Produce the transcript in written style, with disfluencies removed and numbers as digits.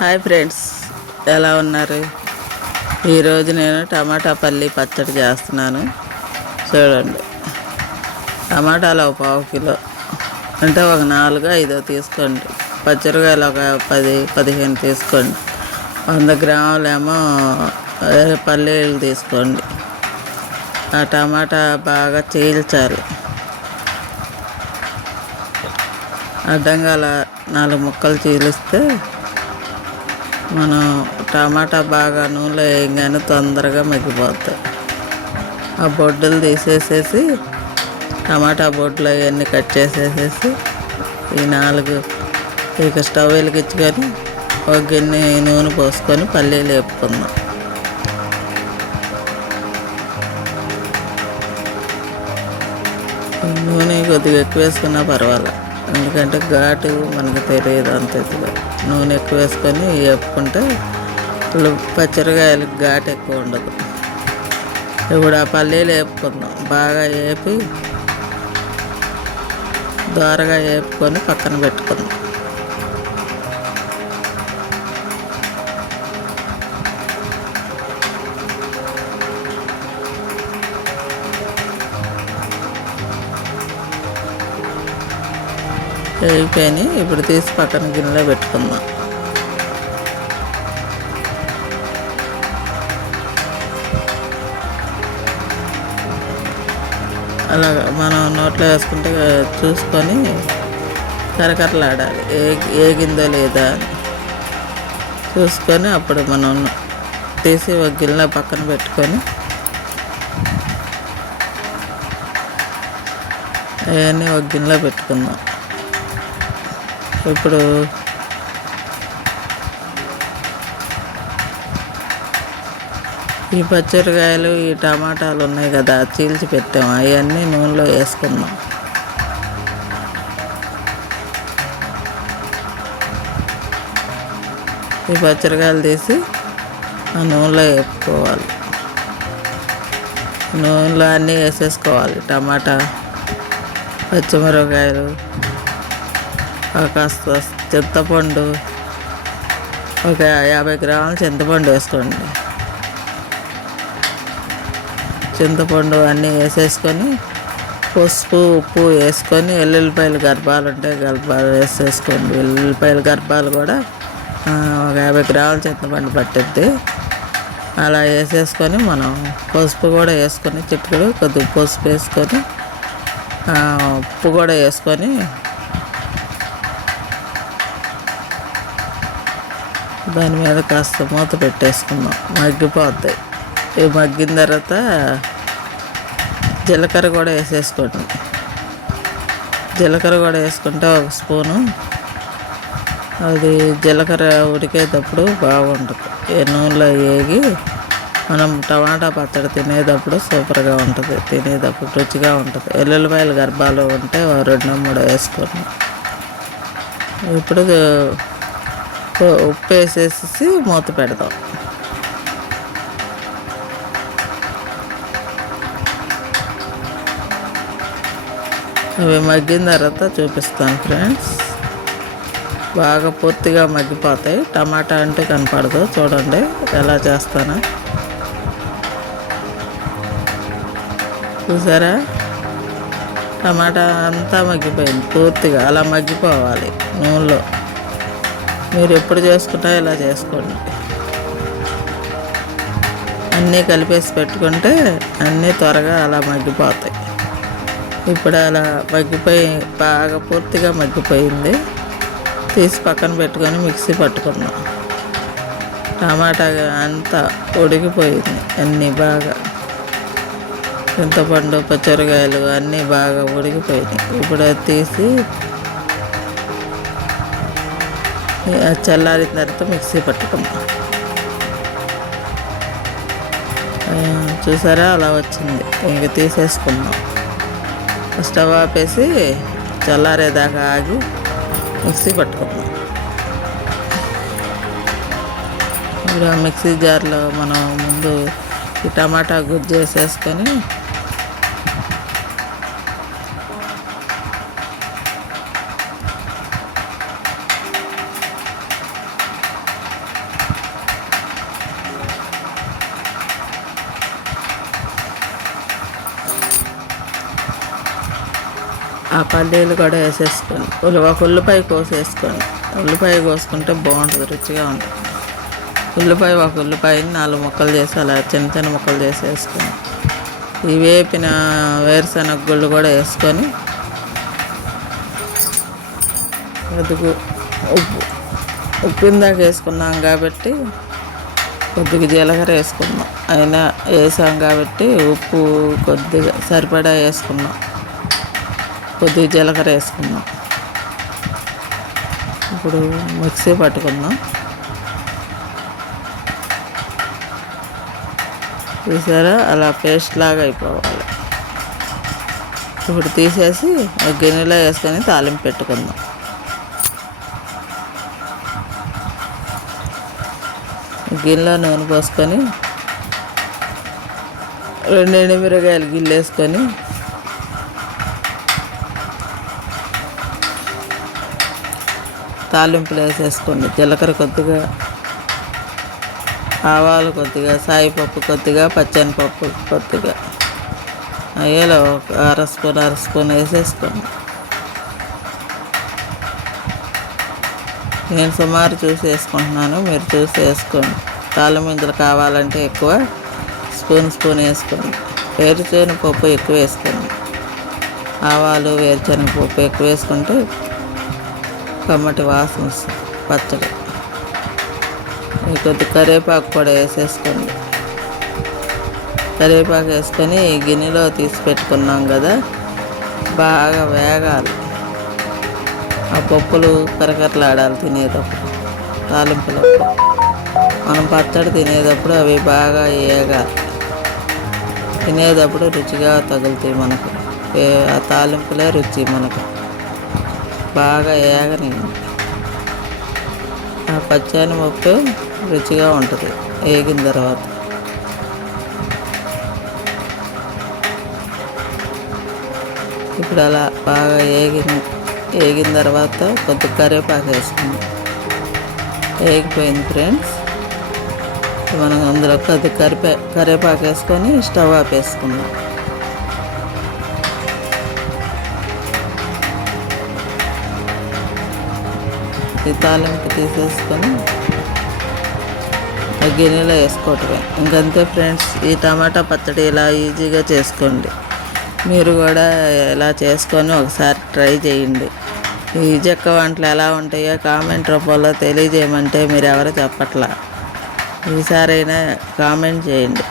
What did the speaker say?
Hi friends, ఎలా ఉన్నారు? ఈరోజు నేను టమాటా పల్లి పచ్చడి చేస్తున్నాను. చూడండి, టమాటాలు ఒక 1/2 కిలో అంటే ఒక 4-5 తీసుకోండి. పచ్చిమిరకాయలు ఒక 10-15 తీసుకోండి. 100 గ్రాములేమో పల్లీలు తీసుకోండి. ఆ టమాటా బాగా చీల్చాలి. అడ్డంగా 4 ముక్కలు చీలిస్తే మనం టమాటా బాగా నూనెలో వేయగానే తొందరగా మగ్గిపోతాయి. ఆ బొడ్డులు తీసేసేసి టమాటా బొడ్లు అవన్నీ కట్ చేసేసేసి ఈ 4 ఇక స్టవ్ వెలిగించుకొని ఒక గిన్నె నూనె పోసుకొని పల్లీలు వేపుకుందాం. నూనె కొద్దిగా ఎక్కువ వేసుకున్నా పర్వాలేదు, ఎందుకంటే ఘాటు మనకు తెలియదు అంత ఇదిగా. నూనె ఎక్కువ వేసుకొని వేపుకుంటే పచ్చిమిరకాయలకు ఘాటు ఎక్కువ ఉండదు. ఇప్పుడు ఆ పల్లీలు వేపుకుందాం. బాగా వేపి దోరగా వేపుకొని పక్కన పెట్టుకుందాం. వేగిపోయి ఇప్పుడు తీసి పక్కన గిన్నెలో పెట్టుకుందాం. అలాగా మనం నోట్లో వేసుకుంటే చూసుకొని కరకరలాడాలి, ఏగిందో లేదా అని చూసుకొని అప్పుడు మనం తీసి ఒక గిన్నెలో పక్కన పెట్టుకొని అవన్నీ ఒక గిన్నెలో పెట్టుకుందాం. ఇప్పుడు ఈ పచ్చిమిరకాయలు ఈ టమాటాలు ఉన్నాయి కదా, చీల్చి పెట్టాము, అవన్నీ నూనెలో వేసుకుందాం. ఈ పచ్చిమిరకాయలు తీసి ఆ నూనెలో వేపుకోవాలి. నూనెలో అన్నీ వేసేసుకోవాలి. టమాటా, పచ్చిమిరకాయలు, కాస్త చింతపండు, ఒక 50 గ్రాముల చింతపండు వేసుకోండి. చింతపండు అన్నీ వేసేసుకొని పసుపు, ఉప్పు వేసుకొని ఎల్లుల్లిపాయలు గర్భాలు ఉంటే గర్భాలు వేసేసుకోండి. ఎల్లుల్లిపాయల గర్భాలు కూడా ఒక 50 గ్రాముల చింతపండు పట్టిద్ది. అలా వేసేసుకొని మనం పసుపు కూడా వేసుకొని చిటికెడు కొద్దిగా పసుపు వేసుకొని ఉప్పు కూడా వేసుకొని దాని మీద కాస్త మూత పెట్టేసుకుందాం. మగ్గిపోతాయి. ఇవి మగ్గిన తర్వాత జీలకర్ర కూడా వేసేసుకోండి. జీలకర్ర కూడా వేసుకుంటే 1 స్పూను. అది జీలకర్ర ఉడికేటప్పుడు బాగుంటుంది. నూనెలో వేగి మనం టమాటా పచ్చడి తినేటప్పుడు సూపర్గా ఉంటుంది. తినేటప్పుడు రుచిగా ఉంటుంది. ఎల్లుల్లిపాయల గర్భాలు ఉంటే 2-3 వేసుకోండి. ఇప్పుడు ఉప్పు వేసేసి మూత పెడదాం. అవి మగ్గిన తర్వాత చూపిస్తాను ఫ్రెండ్స్. బాగా పూర్తిగా మగ్గిపోతాయి. టమాటా అంటే కనపడదు. చూడండి ఎలా చేస్తాను. చూసారా, టమాటా అంతా మగ్గిపోయింది పూర్తిగా. అలా మగ్గిపోవాలి నూనెలో. మీరు ఎప్పుడు చేసుకుంటా ఇలా చేసుకోండి. అన్నీ కలిపేసి పెట్టుకుంటే అన్నీ త్వరగా అలా మగ్గిపోతాయి. ఇప్పుడు అలా మగ్గిపోయి బాగా పూర్తిగా మగ్గిపోయింది. తీసి పక్కన పెట్టుకొని మిక్సీ పట్టుకున్నాం. టమాటా అంతా ఉడికిపోయింది. అన్నీ బాగా చింతపండు, పచ్చిమిరకాయలు అన్నీ బాగా ఉడికిపోయినాయి. ఇప్పుడు అది తీసి చల్లారిన తర్వాత మిక్సీ పట్టుకున్నాం. చూసారా, అలా వచ్చింది. ఇంక తీసేసుకున్నాం. స్టవ్ ఆపేసి చల్లారేదాకా ఆగి మిక్సీ పట్టుకున్నాం. ఇప్పుడు ఆ మిక్సీ జార్లో మనం ముందు ఈ టమాటా గుజ్జు వేసేసుకొని ఆ పల్లీలు కూడా వేసేసుకొని ఒక ఉల్లిపాయ కోసేసుకొని, ఉల్లిపాయ కోసుకుంటే బాగుంటుంది, రుచిగా ఉంటుంది. ఒక ఉల్లిపాయని 4 ముక్కలు చేసి అలా చిన్న చిన్న ముక్కలు చేసి వేసుకొని, ఈ వేపిన వేరుశనగ గుళ్ళు కూడా వేసుకొని, కొద్దిగా ఉప్పు ఇందాక వేసుకున్నాం కాబట్టి కొద్దిగా జీలకర్ర వేసుకున్నాం, అయినా వేసాం కాబట్టి ఉప్పు కొద్దిగా సరిపడా వేసుకున్నాం, కొద్దిగా జీలకర్ర వేసుకున్నాం. ఇప్పుడు మిక్సీ పట్టుకుందాం. చూసారా, అలా పేస్ట్ లాగా అయిపోవాలి. ఇప్పుడు తీసేసి ఒక గిన్నెలో వేసుకొని తాలింపు పెట్టుకుందాం. గిన్నెలో నూనె పోసుకొని 2 ఎండుమిరగాయలు గిల్లేసుకొని తాలింపులు వేసేసుకోండి. జీలకర్ర కొద్దిగా, ఆవాలు కొద్దిగా, సాయిపప్పు కొద్దిగా, పచ్చనిపప్పు కొద్దిగా, అయ్యేలో ఒక అర స్పూన్ వేసేసుకోండి. నేను సుమారు చూసి వేసుకుంటున్నాను, మీరు చూసి వేసుకోండి. తాలింపులు కావాలంటే ఎక్కువ స్పూన్ వేసుకోండి. వేరుశనగపప్పు ఎక్కువ వేసుకోండి. ఆవాలు, వేరుశనగపప్పు ఎక్కువ వేసుకుంటే కమ్మటి వాసన వస్తుంది పచ్చడి. కొద్ది కరివేపాకు కూడా వేసేసుకోండి. కరివేపాకు వేసుకొని ఈ గిన్నెలో తీసి పెట్టుకున్నాం కదా, బాగా వేగాలి. ఆ పప్పులు కరకరలాడాలి తినేటప్పుడు. తాలింపులో మనం పచ్చడి తినేటప్పుడు అవి బాగా వేగాలి. తినేటప్పుడు రుచిగా తగులుతాయి మనకు. ఆ తాలింపులే రుచి మనకు. బాగా వేగనివ్వండి. ఆ పచ్చనిపప్పు రుచిగా ఉంటుంది వేగిన తర్వాత. ఇప్పుడు అలా బాగా వేగిన తర్వాత కొద్దిగా కరివేపాకు వేసుకుందాం. వేగిపోయింది ఫ్రెండ్స్. మనం అందులో కొద్దిగా కరివేపాకు వేసుకొని స్టవ్ ఆపేసుకుందాం. ఈ తాలింపు తీసేసుకొని గిన్నెలో వేసుకోవటమే. ఇంకంతే ఫ్రెండ్స్. ఈ టమాటా పచ్చడి ఇలా ఈజీగా చేసుకోండి. మీరు కూడా ఇలా చేసుకొని ఒకసారి ట్రై చేయండి. ఈ చెక్క వంటలు ఎలా ఉంటాయో కామెంట్ రూపంలో తెలియజేయమంటే మీరు ఎవరు చెప్పట్లా. ఈసారైనా కామెంట్ చేయండి.